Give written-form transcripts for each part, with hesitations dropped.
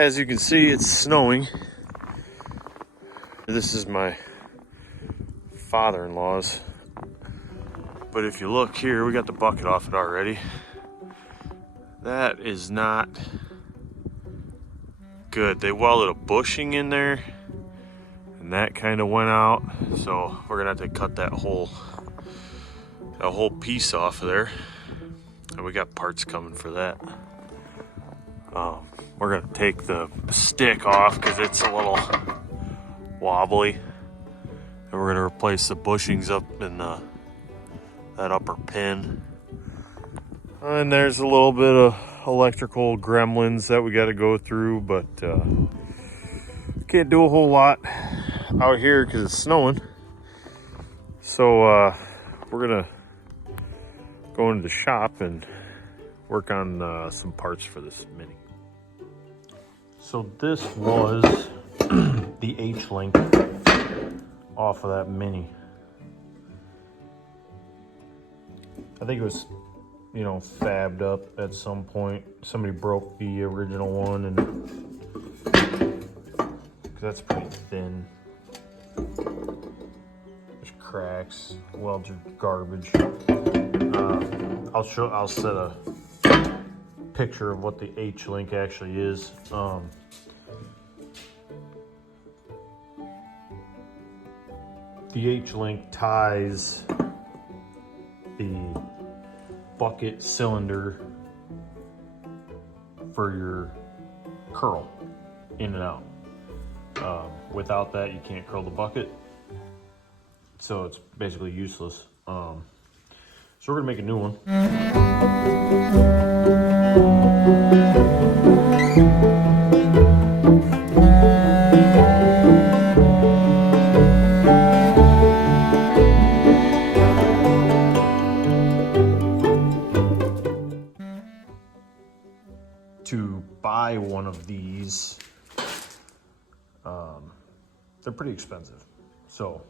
as you can see, it's snowing. This is my father-in-law's. But if you look here, we got the bucket off it already. That is not good. They welded a bushing in there and that kind of went out. So we're gonna have to cut that whole piece off of there. And we got parts coming for that. We're gonna take the stick off because it's a little wobbly. And we're gonna replace the bushings up in that upper pin. And there's a little bit of electrical gremlins that we gotta go through, but can't do a whole lot out here because it's snowing. So we're gonna go into the shop and work on some parts for this Mini. So this was the H-link off of that Mini. I think it was, you know, fabbed up at some point. Somebody broke the original one, and that's pretty thin. There's cracks, welds are garbage. I'll set a picture of what the H-link actually is. The H-link ties the bucket cylinder for your curl in and out. Without that, you can't curl the bucket, so it's basically useless. So we're gonna make a new one. To buy one of these, they're pretty expensive. So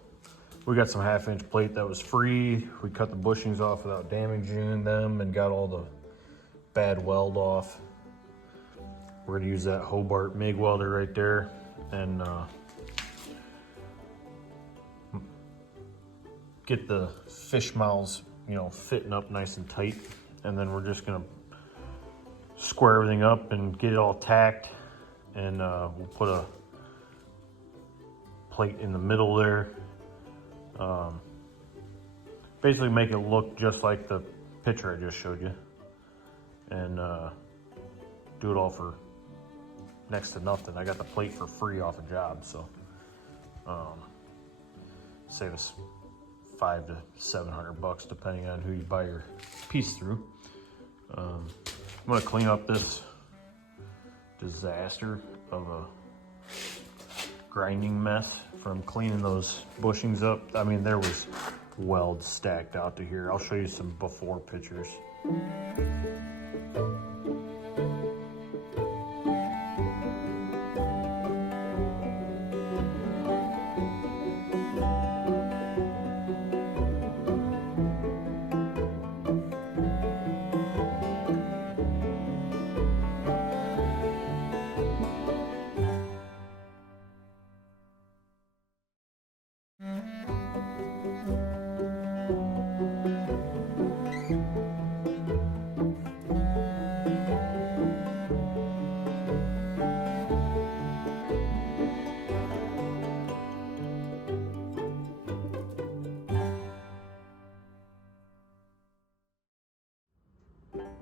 we got some 1/2-inch plate that was free. We cut the bushings off without damaging them and got all the bad weld off. We're gonna use that Hobart MIG welder right there and get the fish mouths, you know, fitting up nice and tight. And then we're just gonna square everything up and get it all tacked, and we'll put a plate in the middle there. Basically make it look just like the picture I just showed you, and do it all for next to nothing. I got the plate for free off a job, so save us $500 to $700 depending on who you buy your piece through. I'm gonna clean up this disaster of a grinding mess from cleaning those bushings up. I mean, there was welds stacked out to here. I'll show you some before pictures.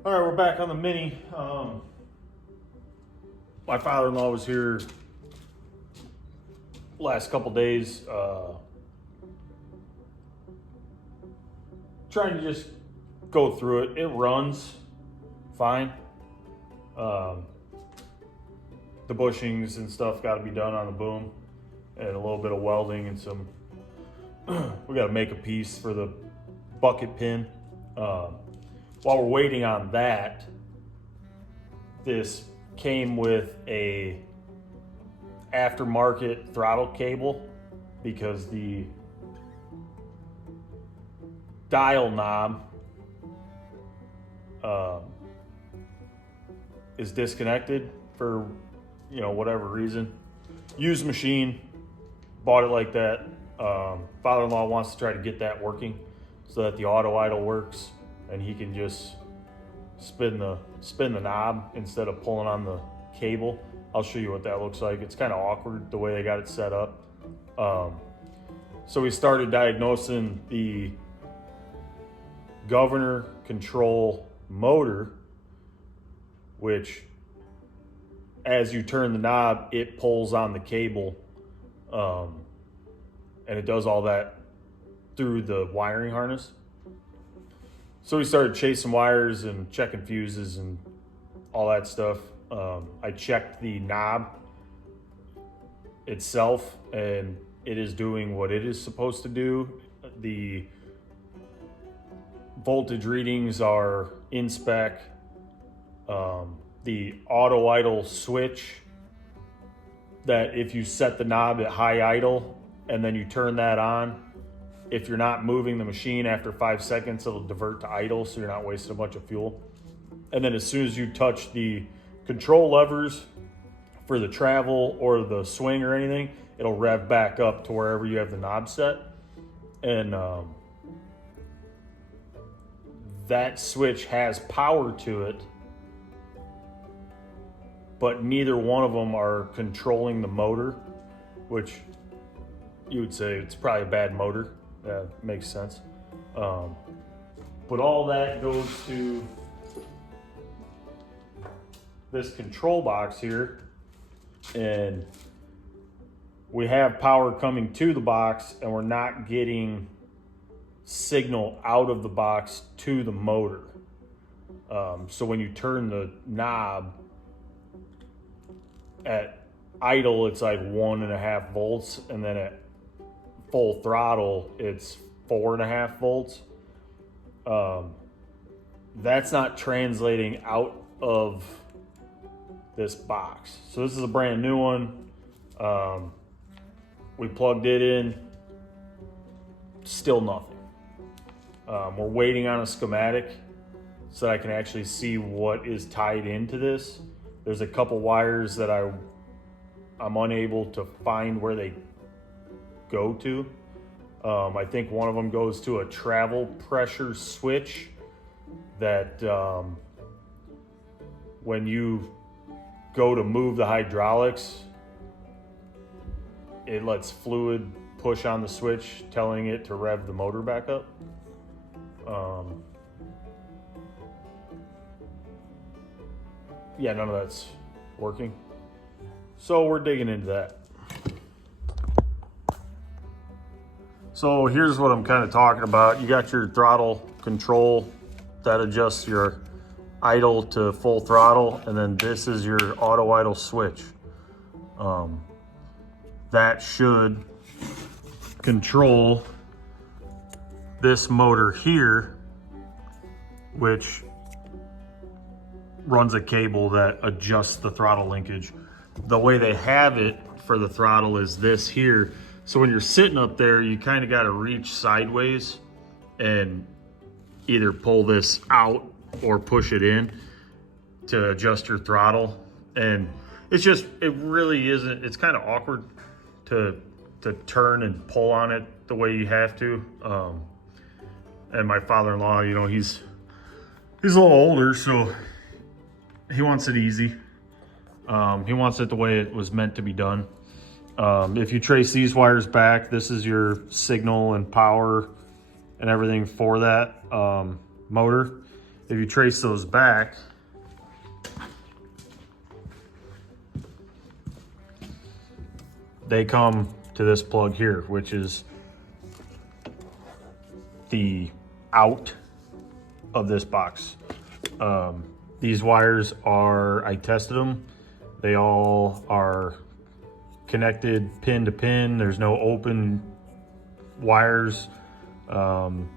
All right, we're back on the Mini. My father-in-law was here last couple days, trying to just go through it. It runs fine. The bushings and stuff got to be done on the boom, and a little bit of welding and some. We got to make a piece for the bucket pin. While we're waiting on that, this came with a aftermarket throttle cable because the dial knob is disconnected for you know, whatever reason. Used machine, bought it like that. Father-in-law wants to try to get that working so that the auto idle works and he can just spin the knob instead of pulling on the cable. I'll show you what that looks like. It's kind of awkward the way they got it set up. So we started diagnosing the governor control motor, which as you turn the knob, it pulls on the cable, and it does all that through the wiring harness. So we started chasing wires and checking fuses and all that stuff. I checked the knob itself, and it is doing what it is supposed to do. The voltage readings are in spec. The auto idle switch, that if you set the knob at high idle and then you turn that on, if you're not moving the machine after 5 seconds, it'll divert to idle, so you're not wasting a bunch of fuel. And then as soon as you touch the control levers for the travel or the swing or anything, it'll rev back up to wherever you have the knob set. And that switch has power to it, but neither one of them are controlling the motor, which you would say it's probably a bad motor. That makes sense. But all that goes to this control box here, and we have power coming to the box and we're not getting signal out of the box to the motor. So when you turn the knob at idle, it's like 1.5 volts, and then at full throttle, it's 4.5 volts. That's not translating out of this box. So this is a brand new one. We plugged it in, still nothing. We're waiting on a schematic so that I can actually see what is tied into this. There's a couple wires that I'm unable to find where they go to. I think one of them goes to a travel pressure switch that when you go to move the hydraulics, it lets fluid push on the switch, telling it to rev the motor back up. Yeah, none of that's working. So we're digging into that. So here's what I'm kind of talking about. You got your throttle control that adjusts your idle to full throttle, and then this is your auto idle switch. That should control this motor here, which runs a cable that adjusts the throttle linkage. The way they have it for the throttle is this here. So when you're sitting up there, you kind of got to reach sideways and either pull this out or push it in to adjust your throttle. And it's just, it really isn't, it's kind of awkward to turn and pull on it the way you have to. And my father-in-law, you know, he's a little older, so he wants it easy. He wants it the way it was meant to be done. If you trace these wires back, this is your signal and power and everything for that motor. If you trace those back, they come to this plug here, which is the out of this box. These wires are, I tested them. They all are connected pin to pin. There's no open wires. None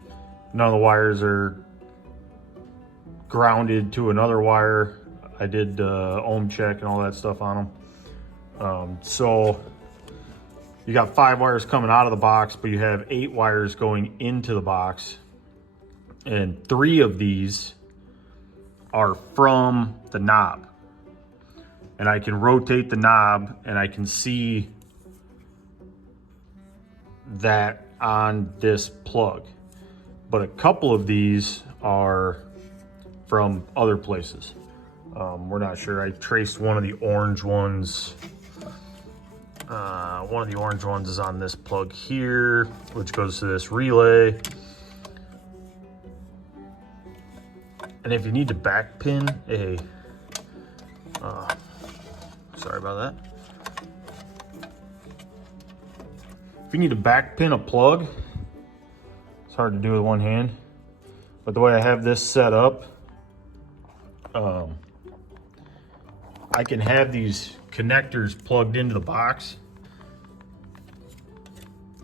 of the wires are grounded to another wire. I did ohm check and all that stuff on them. So you got 5 wires coming out of the box, but you have 8 wires going into the box. And 3 of these are from the knob. and I can rotate the knob and I can see that on this plug. But a couple of these are from other places. We're not sure. I traced one of the orange ones. One of the orange ones is on this plug here, which goes to this relay. And if you need to back pin a, sorry about that. If you need to back pin a plug, it's hard to do with one hand, but the way I have this set up, I can have these connectors plugged into the box,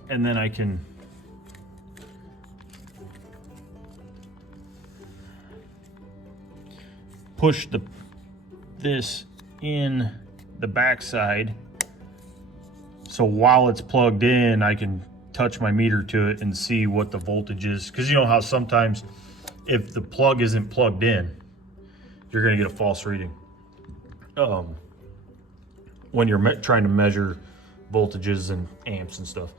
and then I can push this in the backside, so while it's plugged in, I can touch my meter to it and see what the voltage is. Because you know how sometimes if the plug isn't plugged in, you're going to get a false reading when you're trying to measure voltages and amps and stuff.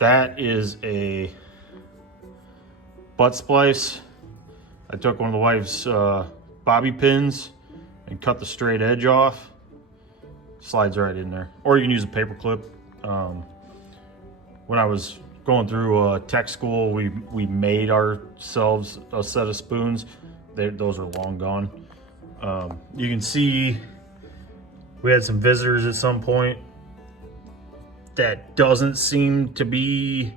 That is a butt splice. I took one of the wife's bobby pins and cut the straight edge off. Slides right in there. Or you can use a paper clip. When I was going through tech school, we made ourselves a set of spoons. Those are long gone. You can see we had some visitors at some point. That doesn't seem to be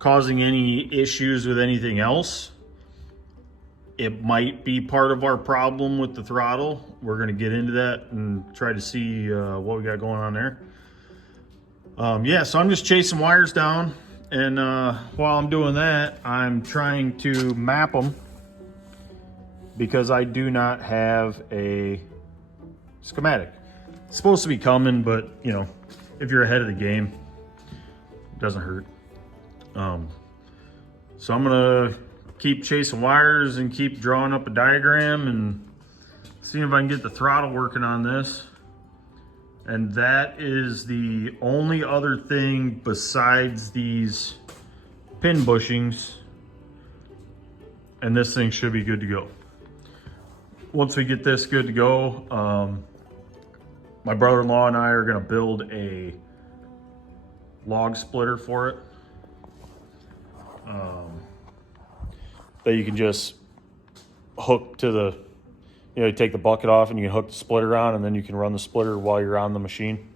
causing any issues with anything else. It might be part of our problem with the throttle. We're gonna get into that and try to see what we got going on there. Yeah, so I'm just chasing wires down, and while I'm doing that, I'm trying to map them because I do not have a schematic. It's supposed to be coming, but you know, if you're ahead of the game, it doesn't hurt. So I'm gonna keep chasing wires and keep drawing up a diagram and seeing if I can get the throttle working on this. And that is the only other thing besides these pin bushings, and this thing should be good to go. Once we get this good to go, my brother-in-law and I are gonna build a log splitter for it. That you can just hook to the, you take the bucket off and you can hook the splitter on, and then you can run the splitter while you're on the machine.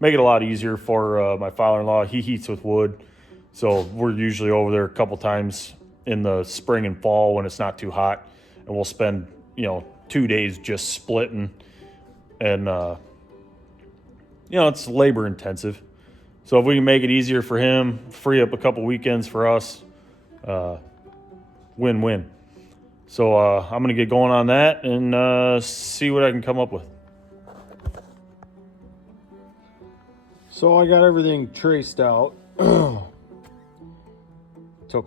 Make it a lot easier for my father-in-law. He heats with wood, so we're usually over there a couple times in the spring and fall when it's not too hot, and we'll spend 2 days just splitting, and it's labor intensive. So if we can make it easier for him, free up a couple weekends for us, win-win. So I'm gonna get going on that and see what I can come up with. So I got everything traced out. Took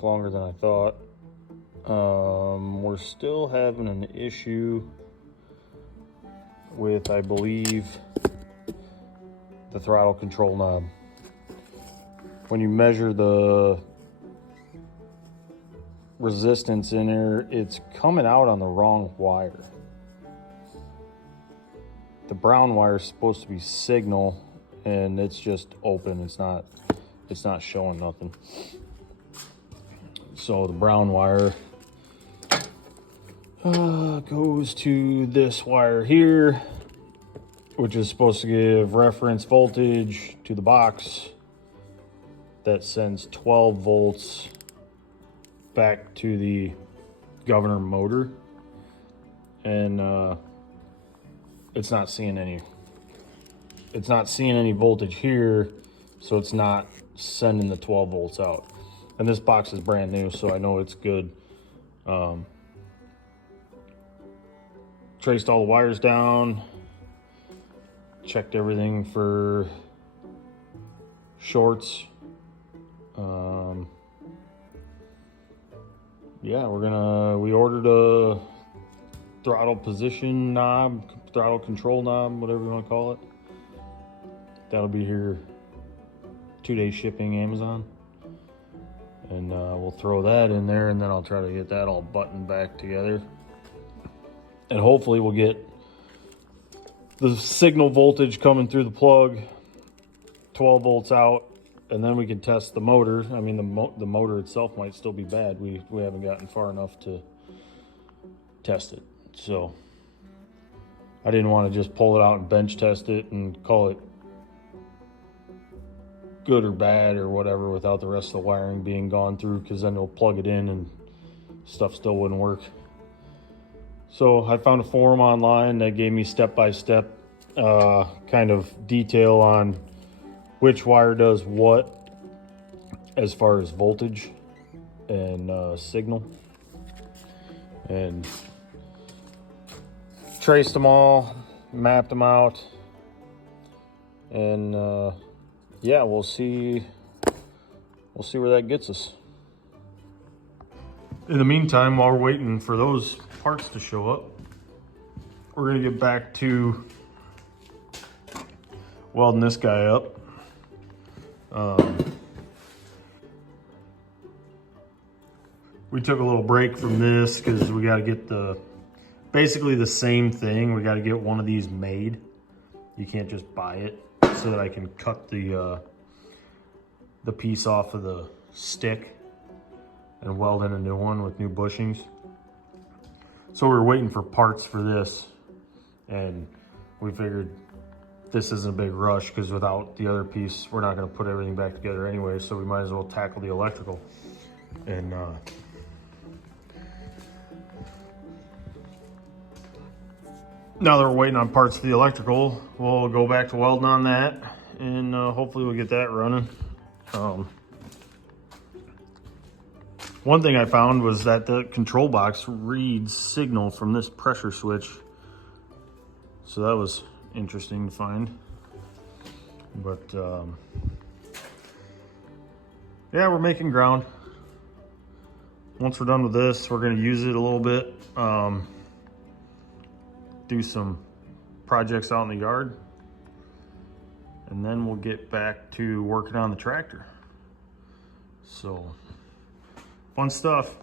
longer than I thought. We're still having an issue with, I believe, the throttle control knob. When you measure the resistance in there, it's coming out on the wrong wire. The brown wire is supposed to be signal, and it's just open. It's not showing nothing. So the brown wire goes to this wire here, which is supposed to give reference voltage to the box that sends 12 volts back to the governor motor, and it's not seeing any voltage here, so it's not sending the 12 volts out. And this box is brand new, so I know it's good. Traced all the wires down, checked everything for shorts. Yeah, we ordered a throttle position knob, throttle control knob, whatever you want to call it. That'll be here 2-day shipping Amazon. And we'll throw that in there, and then I'll try to get that all buttoned back together. And hopefully we'll get the signal voltage coming through the plug, 12 volts out, and then we can test the motor. I mean, the motor itself might still be bad. We haven't gotten far enough to test it. So I didn't want to just pull it out and bench test it and call it good or bad or whatever without the rest of the wiring being gone through, because then you'll plug it in and stuff still wouldn't work. So I found a forum online that gave me step-by-step kind of detail on which wire does what as far as voltage and signal, and traced them all, mapped them out, and yeah, we'll see where that gets us. In the meantime, while we're waiting for those parts to show up, we're gonna get back to welding this guy up. We took a little break from this because we got to get basically the same thing. We got to get one of these made. You can't just buy it, so that I can cut the piece off of the stick and weld in a new one with new bushings. So we were waiting for parts for this, and we figured this isn't a big rush because without the other piece, we're not going to put everything back together anyway, so we might as well tackle the electrical. And now that we're waiting on parts for the electrical, we'll go back to welding on that, and hopefully we'll get that running. One thing I found was that the control box reads signal from this pressure switch. So that was interesting to find. But yeah, we're making ground. Once we're done with this, we're gonna use it a little bit. Do some projects out in the yard. And then we'll get back to working on the tractor. So, fun stuff.